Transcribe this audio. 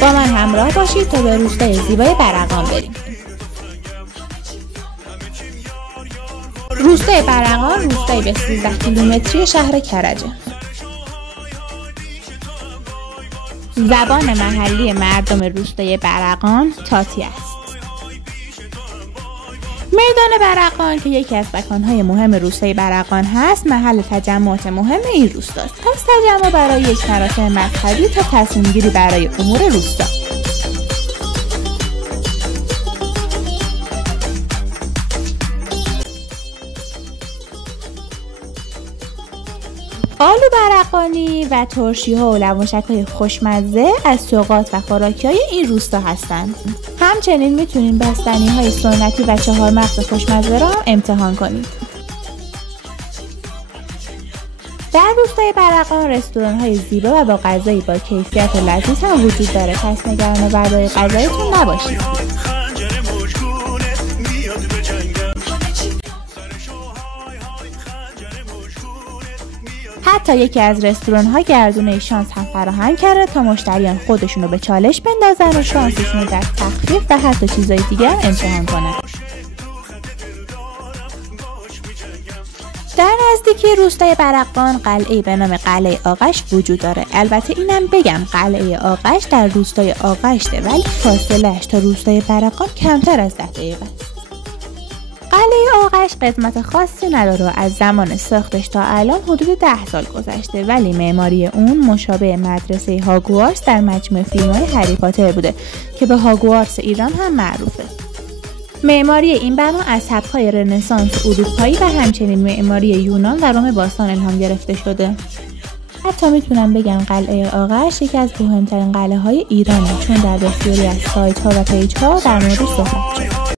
با من همراه باشید تا به روستای زیبای برقان بریم. روستای برقان روستایی به 13 کیلومتری شهر کرجه. زبان محلی مردم روستای برقان تاتی است. میدان برقان که یکی از مکانهای مهم روستای برقان هست، محل تجمعات مهم این روستاست. پس تجمع برای یک مراسم مذهبی تا تصمیم گیری برای امور روستا. آلو برقانی و ترشی‌ها و لواشک‌های خوشمزه از سوغات و خوراکی‌های این روستا هستند. همچنین میتونید بستنی‌های سنتی و 4 مغز خوشمزه را هم امتحان کنید. در روستای برقان رستوران‌های زیبا و با غذایی با کیفیت لذیذ هم وجود داره. پس نگران وعده غذایتون نباشید. حتی یکی از رستوران‌ها گردونه شانس هم فراهم کرده تا مشتریان خودشونو به چالش بندازن و شانسشون در تخفیف و حتی چیزای دیگه هم امتحان کنن. در نزدیکی روستای برقان قلعه‌ای به نام قلعه آغشت وجود داره. البته اینم بگم قلعه آغشت در روستای آغشته، ولی فاصله‌اش تا روستای برقان کمتر از 10 دقیقه است. قلعه آغشت قسمت خاصی نداره و از زمان ساختش تا الان حدود 10 سال گذشته، ولی معماری اون مشابه مدرسه هاگوارتس در مجموعه فیلم‌های هری پاتر بوده که به هاگوارتس ایران هم معروفه. معماری این بنا از سبک‌های رنسانس اروپایی و همچنین معماری یونان و روم باستان الهام گرفته شده. حتی میتونم بگم قلعه آغشت یکی از مهمترین قلعه‌های ایرانه، چون در بسیاری از سایت‌ها و پیج‌ها در موردش صحبت شده.